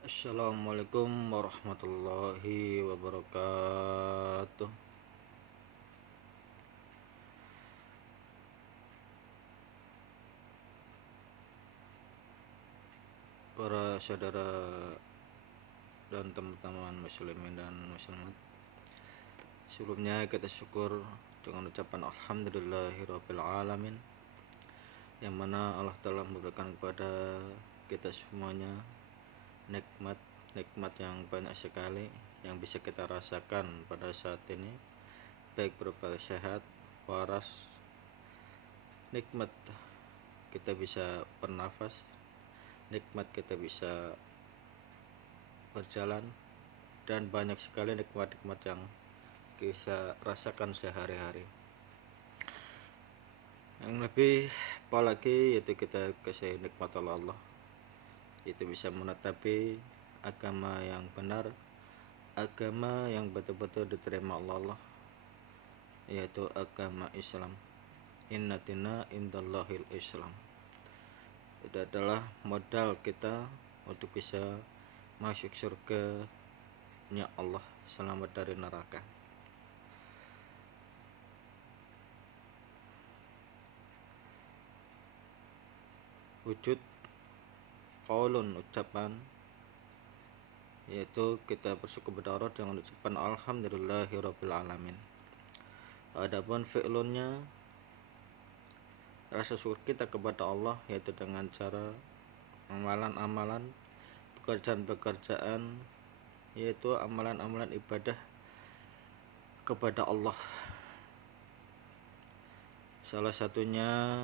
Assalamualaikum warahmatullahi wabarakatuh. Para saudara dan teman-teman muslimin dan muslimat, sebelumnya kita syukur dengan ucapan alhamdulillahirabbil alamin, yang mana Allah telah memberikan kepada kita semuanya nikmat yang banyak sekali yang bisa kita rasakan pada saat ini, baik berupa sehat, waras, nikmat kita bisa bernafas, nikmat kita bisa berjalan, dan banyak sekali nikmat-nikmat yang kita rasakan sehari-hari. Yang lebih apalagi yaitu kita kasih nikmat oleh Allah, itu bisa menetapi agama yang benar, agama yang betul-betul diterima oleh Allah, yaitu agama Islam. Inna dina indallahil Islam. Itu adalah modal kita untuk bisa masuk surga-Nya Allah, selamat dari neraka. Wujud qaulun, ucapan, yaitu kita bersyukur kepada Allah dengan ucapan alhamdulillahirabbil alamin. Adapun fi'lunnya, rasa syukur kita kepada Allah, yaitu dengan cara amalan-amalan, pekerjaan-pekerjaan, yaitu amalan-amalan ibadah kepada Allah. Salah satunya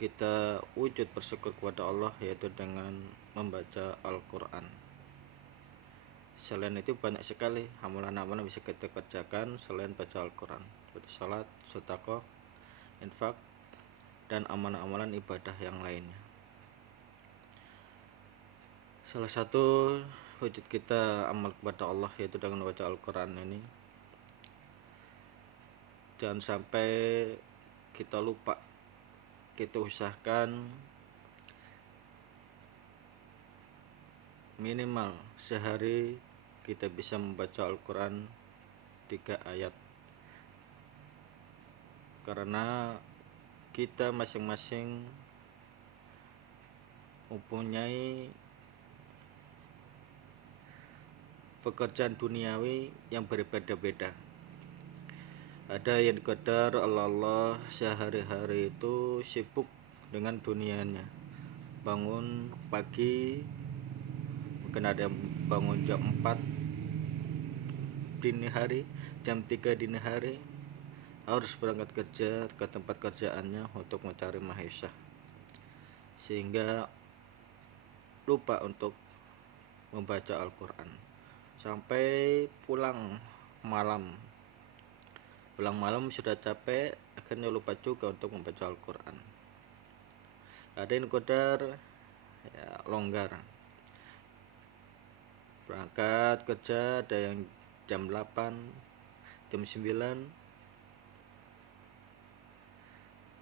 kita wujud bersyukur kepada Allah yaitu dengan membaca Al-Quran. Selain itu banyak sekali amalan-amalan bisa kita kerjakan selain baca Al-Quran, seperti salat, sedekah, infak, dan amalan-amalan ibadah yang lainnya. Salah satu wujud kita amal kepada Allah yaitu dengan membaca Al-Quran ini. Jangan sampai kita lupa, kita usahakan minimal sehari kita bisa membaca Al-Quran 3 ayat, karena kita masing-masing mempunyai pekerjaan duniawi yang berbeda-beda. Ada yang dikadar Allah sehari-hari itu sibuk dengan dunianya, bangun pagi, mungkin ada yang bangun jam 4 dini hari, jam 3 dini hari, harus berangkat kerja ke tempat kerjaannya untuk mencari maisha, sehingga lupa untuk membaca Al-Quran sampai pulang malam sudah capek, akhirnya lupa juga untuk membaca Al-Quran. Ada yang qadar ya, longgar, berangkat kerja ada yang jam 8, jam 9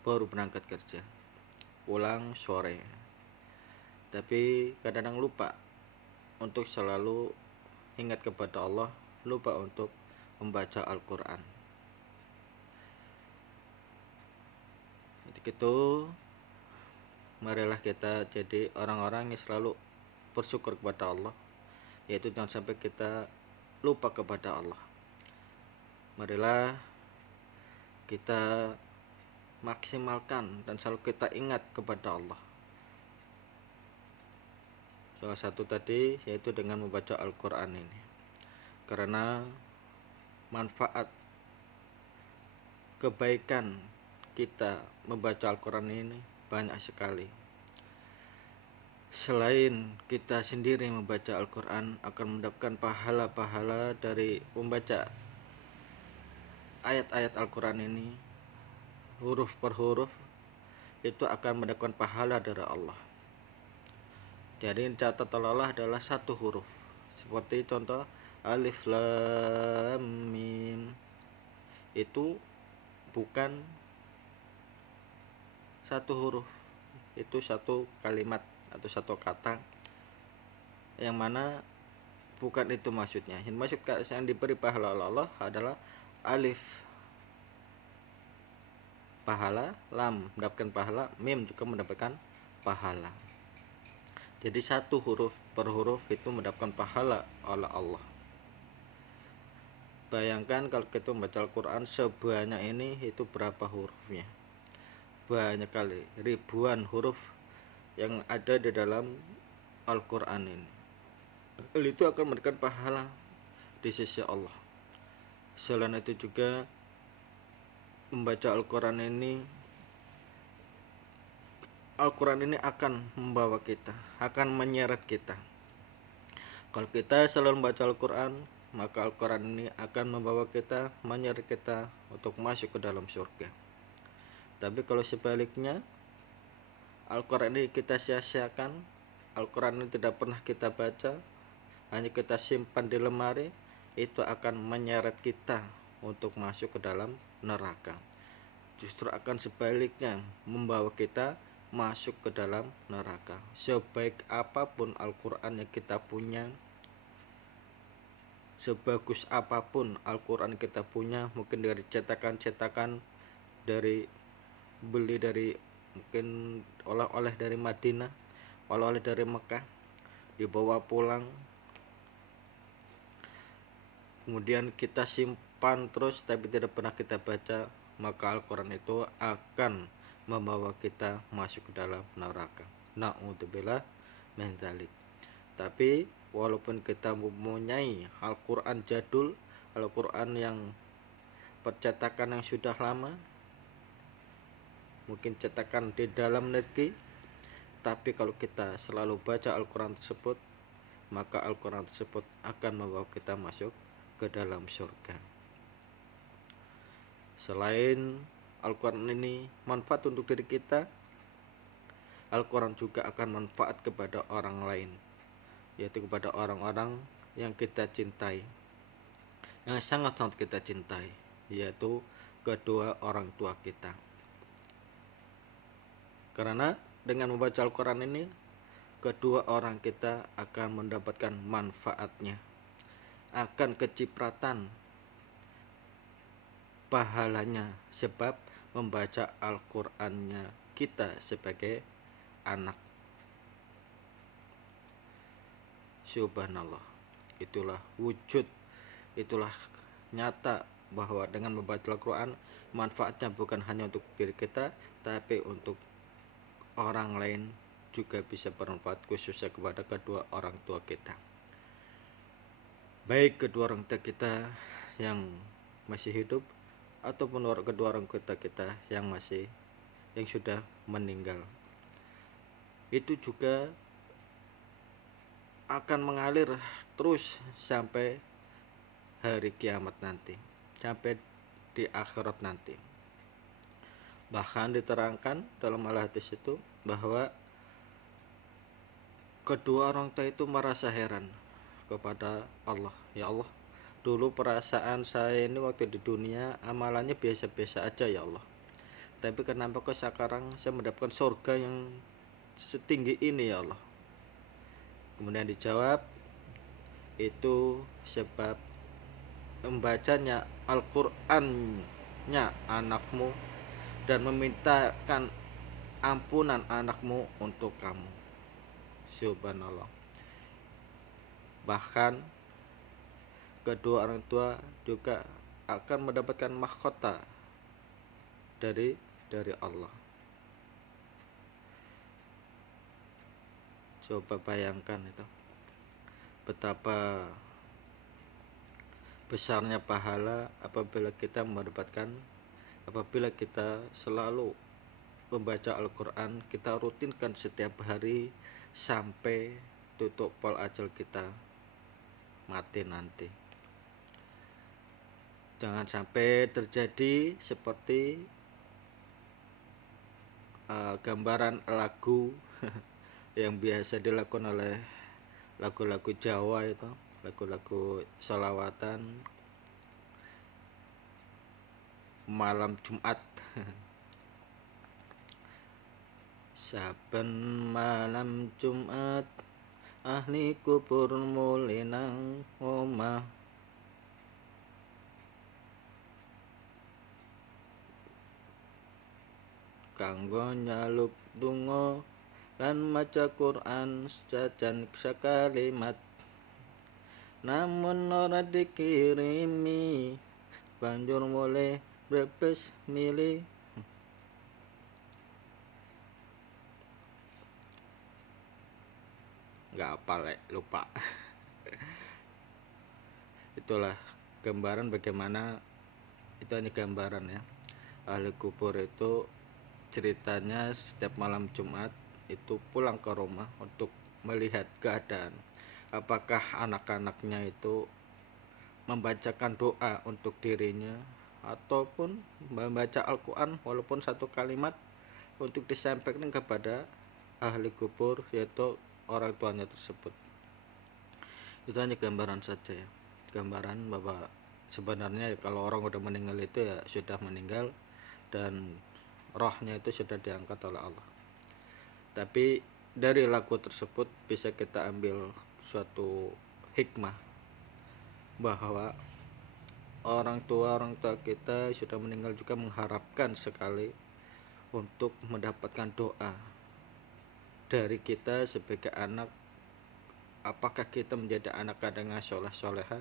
baru berangkat kerja, pulang sore. Tapi kadang-kadang lupa untuk selalu ingat kepada Allah, lupa untuk membaca Al-Quran. Jadi itu, marilah kita jadi orang-orang yang selalu bersyukur kepada Allah, yaitu jangan sampai kita lupa kepada Allah. Marilah kita maksimalkan dan selalu kita ingat kepada Allah. Salah satu tadi yaitu dengan membaca Al-Quran ini, karena manfaat kebaikan kita membaca Al-Quran ini banyak sekali. Selain kita sendiri membaca Al-Quran akan mendapatkan pahala-pahala dari membaca ayat-ayat Al-Quran ini huruf per huruf, itu akan mendapatkan pahala dari Allah. Jadi catat Allah adalah satu huruf, seperti contoh alif lam mim, itu bukan satu huruf, itu satu kalimat atau satu kata, yang mana bukan itu maksudnya. Yang maksud yang diberi pahala oleh Allah adalah alif pahala, lam mendapatkan pahala, mim juga mendapatkan pahala. Jadi satu huruf per huruf itu mendapatkan pahala oleh Allah. Bayangkan kalau kita membaca Al-Quran sebanyak ini, itu berapa hurufnya? Banyak kali, ribuan huruf yang ada di dalam Al-Quran ini. Itu akan memberikan pahala di sisi Allah. Selain itu juga membaca Al-Quran ini akan membawa kita, akan menyeret kita. Kalau kita selalu membaca Al-Quran, maka Al-Quran ini akan membawa kita, menyeret kita untuk masuk ke dalam surga. Tapi kalau sebaliknya, Al-Quran ini kita sia-siakan, Al-Quran ini tidak pernah kita baca, hanya kita simpan di lemari, itu akan menyeret kita untuk masuk ke dalam neraka. Justru akan sebaliknya, membawa kita masuk ke dalam neraka. Sebaik apapun Al-Quran yang kita punya, sebagus apapun Al-Quran kita punya, mungkin dari cetakan-cetakan, dari beli dari mungkin oleh-oleh dari Madinah, oleh-oleh dari Mekah, dibawa pulang, kemudian kita simpan terus tapi tidak pernah kita baca, maka Al-Quran itu akan membawa kita masuk ke dalam neraka. Na'udzubillah min dzalik. Tapi walaupun kita mempunyai Al-Quran jadul, Al-Quran yang percetakan yang sudah lama, mungkin cetakan di dalam negeri, tapi kalau kita selalu baca Al-Quran tersebut, maka Al-Quran tersebut akan membawa kita masuk ke dalam surga. Selain Al-Quran ini manfaat untuk diri kita, Al-Quran juga akan manfaat kepada orang lain, yaitu kepada orang-orang yang kita cintai, yang sangat-sangat kita cintai, yaitu kedua orang tua kita. Karena dengan membaca Al-Quran ini, kedua orang kita akan mendapatkan manfaatnya, akan kecipratan pahalanya sebab membaca Al-Qur'annya kita sebagai anak. Subhanallah. Itulah wujud, itulah nyata bahwa dengan membaca Al-Qur'an manfaatnya bukan hanya untuk diri kita, tapi untuk orang lain juga bisa bermanfaat, khususnya kepada kedua orang tua kita. Baik kedua orang tua kita yang masih hidup ataupun kedua orang tua kita yang sudah meninggal. Itu juga akan mengalir terus sampai hari kiamat nanti, sampai di akhirat nanti. Bahkan diterangkan dalam al-hadis itu bahwa kedua orang tua itu merasa heran kepada Allah. Ya Allah, dulu perasaan saya ini waktu di dunia amalannya biasa-biasa aja ya Allah, tapi kenapa kok sekarang saya mendapatkan surga yang setinggi ini ya Allah? Kemudian dijawab, itu sebab membacanya Al-Qur'annya anakmu dan memintakan ampunan anakmu untuk kamu. Subhanallah. Bahkan kedua orang tua juga akan mendapatkan mahkota dari Allah. Coba bayangkan itu, betapa besarnya pahala apabila kita selalu membaca Al-Quran, kita rutinkan setiap hari sampai tutup pol ajal kita mati nanti. Jangan sampai terjadi seperti gambaran lagu yang biasa dilakukan oleh lagu-lagu Jawa itu, lagu-lagu sholawatan malam Jumat. Saben malam Jumat ahli kubur mule nang omah. Kanggo nyaluk donga lan maca Quran sejajan sakalimat, namun ora dikirimi banjur mulai brebes milih. Nggak apa lupa. Itulah gambaran bagaimana, itu hanya gambaran ya. Ahli kubur itu ceritanya setiap malam Jumat itu pulang ke rumah untuk melihat keadaan apakah anak-anaknya itu membacakan doa untuk dirinya ataupun membaca Al-Quran walaupun satu kalimat untuk disampaikan kepada ahli kubur, yaitu orang tuanya tersebut. Itu hanya gambaran saja ya, gambaran bahwa sebenarnya kalau orang udah meninggal itu ya sudah meninggal dan rohnya itu sudah diangkat oleh Allah. Tapi dari lagu tersebut bisa kita ambil suatu hikmah bahwa orang tua kita sudah meninggal juga mengharapkan sekali untuk mendapatkan doa dari kita sebagai anak. Apakah kita menjadi anak-anak yang soleh-soleha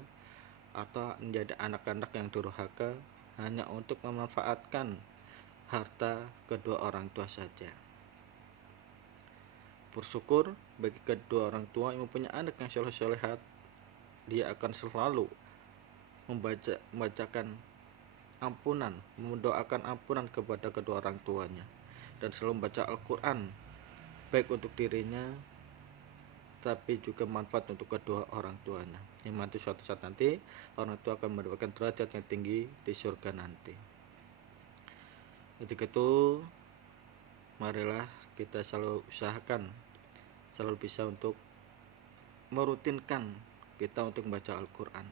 atau menjadi anak-anak yang durhaka hanya untuk memanfaatkan harta kedua orang tua saja. Bersyukur bagi kedua orang tua yang mempunyai anak yang soleh-solehat, dia akan selalu membacakan ampunan, mendoakan ampunan kepada kedua orang tuanya, dan selalu membaca Al-Quran baik untuk dirinya tapi juga manfaat untuk kedua orang tuanya, yang nanti suatu saat nanti orang tua akan mendapatkan derajat yang tinggi di surga nanti. Ketika itu marilah kita selalu usahakan, selalu bisa untuk merutinkan kita untuk membaca Al-Quran.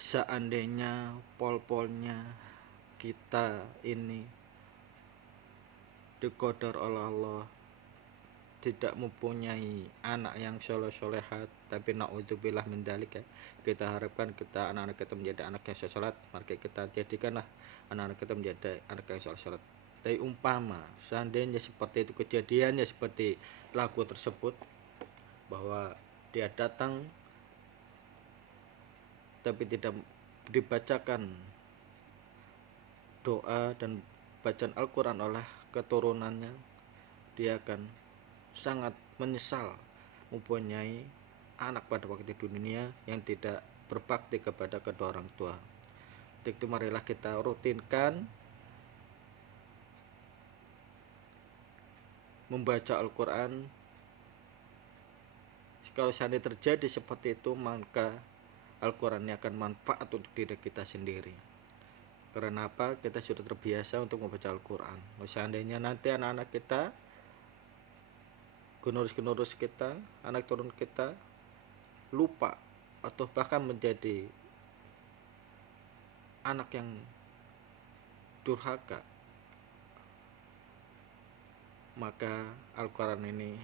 Seandainya pol-polnya kita ini diqadar oleh Allah tidak mempunyai anak yang soleh-solehat, tapi na'udzubillah min dzalik ya, kita harapkan kita anak-anak kita menjadi anak yang soleh, maka kita jadikanlah anak-anak kita menjadi anak yang soleh. Tapi umpama seandainya seperti itu kejadiannya seperti lagu tersebut, bahwa dia datang tapi tidak dibacakan doa dan bacaan Al-Quran oleh keturunannya, dia akan sangat menyesal mempunyai anak pada waktu di dunia yang tidak berbakti kepada kedua orang tua. Itu marilah kita rutinkan membaca Al-Quran. Kalau seandainya terjadi seperti itu, maka Al-Quran ini akan manfaat untuk diri kita sendiri. Karena apa? Kita sudah terbiasa untuk membaca Al-Quran. Seandainya nanti anak-anak kita, generus kita, anak turun kita lupa atau bahkan menjadi anak yang durhaka, maka Al-Quran ini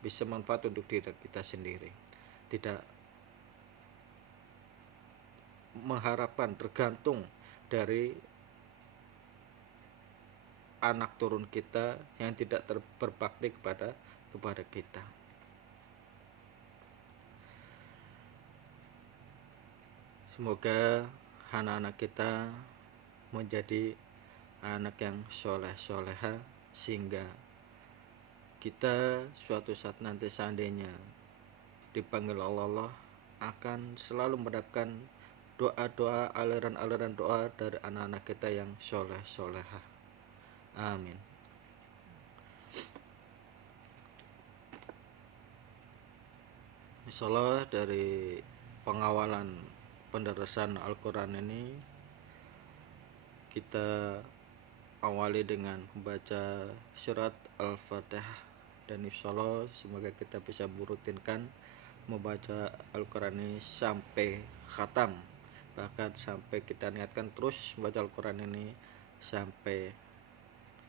bisa manfaat untuk diri kita sendiri. Tidak mengharapkan tergantung dari anak turun kita yang tidak berbakti kepada kita. Semoga anak-anak kita menjadi anak yang soleh-soleha, sehingga kita suatu saat nanti seandainya dipanggil Allah akan selalu mendapatkan doa-doa, aliran-aliran doa dari anak-anak kita yang soleh-soleha. Amin. Insyaallah dari pengawalan pendarasan Al-Quran ini kita awali dengan membaca surat Al-Fatihah, dan insyaallah semoga kita bisa merutinkan membaca Al-Quran ini sampai khatam, bahkan sampai kita niatkan terus membaca Al-Quran ini sampai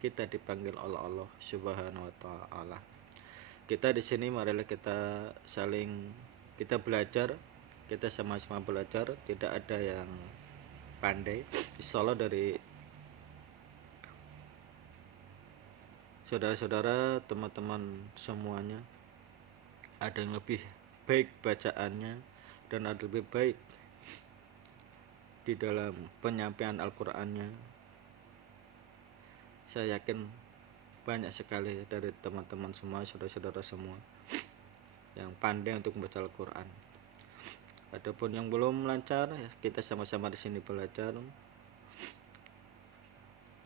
kita dipanggil oleh Allah Subhanahu wa ta'ala. Kita di sini marilah kita belajar, kita sama-sama belajar, tidak ada yang pandai. Insyaallah dari saudara-saudara, teman-teman semuanya, ada yang lebih baik bacaannya dan ada lebih baik di dalam penyampaian Al-Qur'annya. Saya yakin banyak sekali dari teman-teman semua, saudara-saudara semua yang pandai untuk membaca Al-Qur'an. Adapun yang belum lancar, ya kita sama-sama di sini belajar.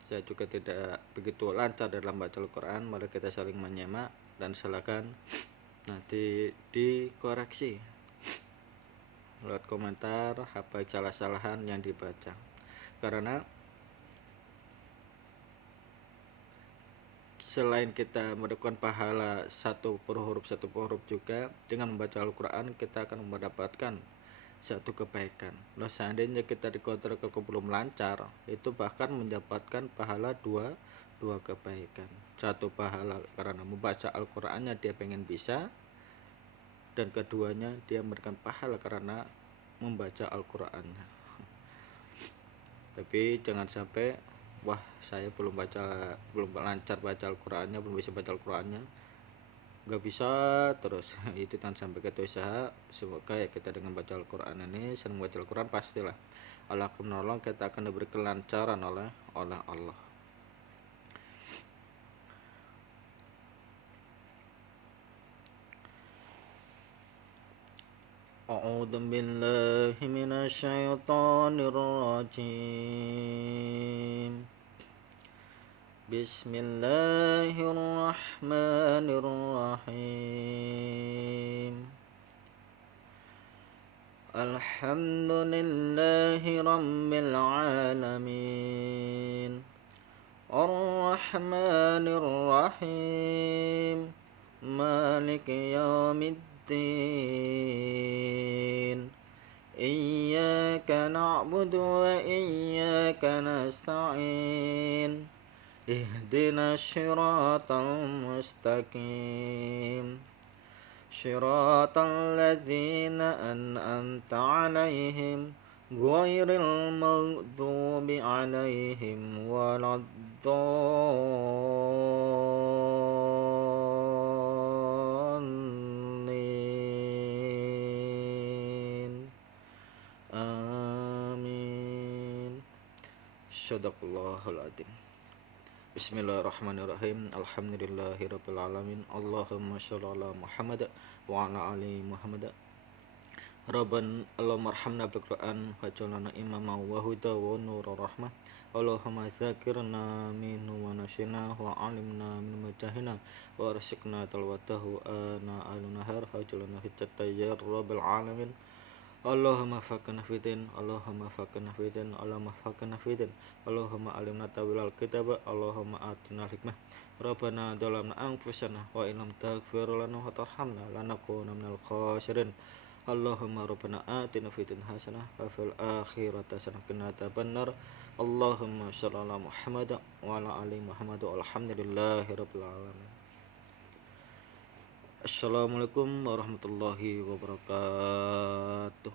Saya juga tidak begitu lancar dalam baca Al-Quran, mari kita saling menyimak dan silakan nanti dikoreksi lewat komentar apa salah-salahan yang dibaca. Karena selain kita mendapatkan pahala satu per huruf juga, dengan membaca Al-Quran kita akan mendapatkan satu kebaikan. Nah, seandainya kita dikontrak ke belum lancar, itu bahkan mendapatkan pahala dua kebaikan. Satu pahala karena membaca Al-Qur'annya dia pengen bisa, dan keduanya dia memberikan pahala karena membaca Al-Qur'annya. Tapi jangan sampai wah saya belum lancar baca Al-Qur'annya, belum bisa baca Al-Qur'annya, nggak bisa terus. Itu kan sampai ke usaha. Semoga ya kita dengan baca Al-Quran ini, sering baca Al-Quran, pastilah Allah akan menolong, kita akan diberi kelancaran oleh Allah. A'udzu billahi minasyaitonir rajim. Bismillahirrahmanirrahim. Alhamdulillahi rabbil alamin. Ar-Rahmanir Rahim. Maliki yaumiddin. Iyyaka na'budu wa iyyaka nasta'in. اهدنا الصراط المستقيم صراط الذين أنعمت عليهم غير المغضوب عليهم ولا الضالين آمين. Sadaqallahul adzim. Bismillahirrahmanirrahim. Alhamdulillahirabbil alamin. Allahumma shalli ala Muhammad wa ala ali Muhammad. Allahumma arhamna bil Qur'an waj'alna imama wa huda wa nura rahmah. Allahumma zakirna minhu wa nashina wa alimna min majahina wa arsyikna talwatahu ana al-nahar waj'alna hujjatan ya rabbil alamin. Allahumma faqihna fiddin, Allahumma faqihna fiddin, Allahumma faqihna fiddin, Allahumma alimna tawilal kitab, Allahumma atina hikmah. Rabbana dhalamna anfusana wa illam taghfir lana wa tarhamna lanakunanna minal khasirin. Allahumma rabbana atina fiddin hasanah wa fil akhirati hasanah wa qina adzabannar. Allahumma shalli ala Muhammad wa ala ali Muhammad walhamdulillahirabbil alamin. Assalamualaikum warahmatullahi wabarakatuh.